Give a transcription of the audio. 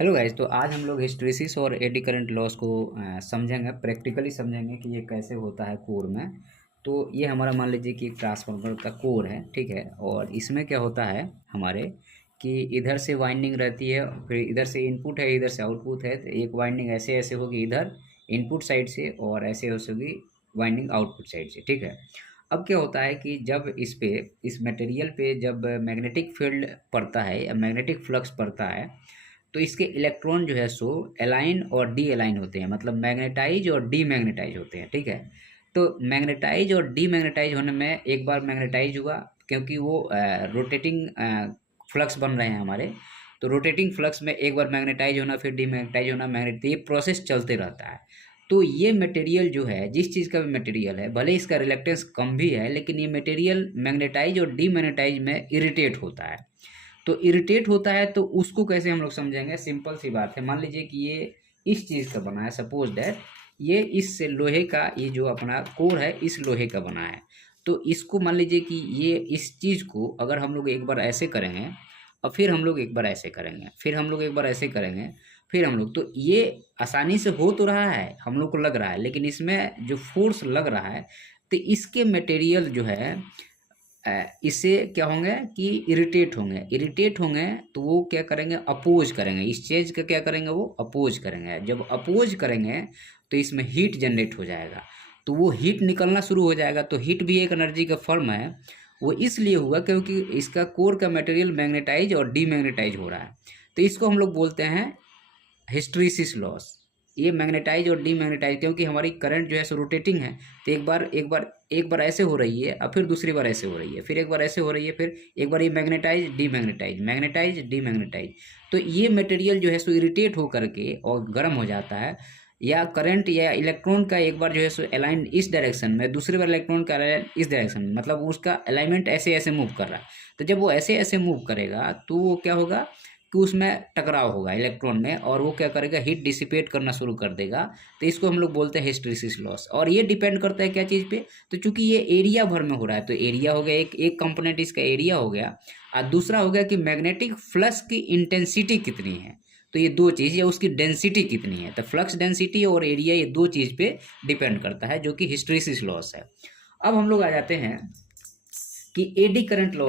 Hello guys, तो आज हम लोग हिस्ट्रीसिस और एडी करंट लॉस को समझेंगे, प्रैक्टिकली समझेंगे कि ये कैसे होता है कोर में। तो ये हमारा मान लीजिए कि एक ट्रांसफार्मर का कोर है, ठीक है। और इसमें क्या होता है हमारे कि इधर से वाइंडिंग रहती है, फिर इधर से इनपुट है, इधर से आउटपुट है। तो एक वाइंडिंग ऐसे ऐसे होगी इधर इनपुट साइड से, और ऐसे ऐसे होगी वाइंडिंग आउटपुट साइड से, ठीक है। अब क्या होता है कि जब इस मटेरियल पे जब मैग्नेटिक फील्ड पड़ता है या मैग्नेटिक फ्लक्स पड़ता है, तो इसके इलेक्ट्रॉन जो है सो अलाइन और डी अलाइन होते हैं, मतलब मैग्नेटाइज और डी मैग्नेटाइज होते हैं, ठीक है। तो मैग्नेटाइज और डी मैग्नेटाइज होने में एक बार मैग्नेटाइज हुआ, क्योंकि वो रोटेटिंग फ्लक्स बन रहे हैं हमारे। तो रोटेटिंग फ्लक्स में एक बार मैग्नेटाइज होना, फिर डीमैग्नेटाइज होना, मैग्नेट, ये प्रोसेस चलते रहता है। तो ये मटेरियल जो है, जिस चीज़ का भी मटेरियल है, भले इसका रिलेक्टेंस कम भी है, लेकिन ये मटेरियल मैग्नेटाइज और डीमैग्नेटाइज में इरिटेट होता है। तो इरिटेट होता है, तो उसको कैसे हम लोग समझेंगे? सिंपल सी बात है, मान लीजिए कि ये इस चीज़ का बना है, सपोज दैट ये इस लोहे का, ये जो अपना कोर है इस लोहे का बना है। तो इसको मान लीजिए कि ये इस चीज़ को अगर हम लोग एक बार ऐसे करेंगे और फिर हम लोग एक बार ऐसे करेंगे, फिर हम लोग एक बार ऐसे करेंगे, फिर हम लोग, तो ये आसानी से हो तो रहा है, हम लोग को लग रहा है, लेकिन इसमें जो फोर्स लग रहा है, तो इसके मटेरियल जो है इससे क्या होंगे कि इरिटेट होंगे। तो वो क्या करेंगे? अपोज करेंगे, इस चीज का क्या करेंगे? वो अपोज करेंगे। जब अपोज करेंगे तो इसमें हीट जनरेट हो जाएगा, तो वो हीट निकलना शुरू हो जाएगा। तो हीट भी एक एनर्जी का फॉर्म है। वो इसलिए हुआ क्योंकि इसका कोर का मटेरियल मैग्नेटाइज और डीमैग्नेटाइज हो रहा है। तो इसको हम लोग बोलते हैं हिस्ट्रीसिस लॉस। ये मैग्नेटाइज और डीमैग्नेटाइज, क्योंकि हमारी करंट जो है सो रोटेटिंग है। तो एक बार ऐसे हो रही है, और फिर दूसरी बार ऐसे हो रही है, फिर एक बार ऐसे हो रही है, फिर एक बार ये मैग्नेटाइज डीमैग्नेटाइज, मैग्नेटाइज डीमैग्नेटाइज। तो ये मटेरियल जो है सो इरिटेट हो करके और गर्म हो जाता है, या करंट या इलेक्ट्रॉन का एक बार जो है सो अलाइन इस डायरेक्शन में, दूसरी बार इलेक्ट्रॉन का अलाइन इस डायरेक्शन में, मतलब उसका अलाइनमेंट ऐसे ऐसे मूव कर रहा है। तो जब वो ऐसे ऐसे मूव करेगा तो वो क्या होगा कि उसमें टकराव होगा इलेक्ट्रॉन में, और वो क्या करेगा? हीट डिसिपेट करना शुरू कर देगा। तो इसको हम लोग बोलते हैं हिस्टैरिसीस लॉस। और ये डिपेंड करता है क्या चीज़ पे? तो चूंकि ये एरिया भर में हो रहा है, तो एरिया हो गया, एक एक कंपोनेंट इसका एरिया हो गया, और दूसरा हो गया कि मैग्नेटिक फ्लक्स की इंटेंसिटी कितनी है। तो ये दो चीज़, या उसकी डेंसिटी कितनी है। तो फ्लक्स डेंसिटी और एरिया, ये दो चीज़ पे डिपेंड करता है, जो कि हिस्टैरिसीस लॉस है। अब हम लोग आ जाते हैं कि एडी करंट लॉस।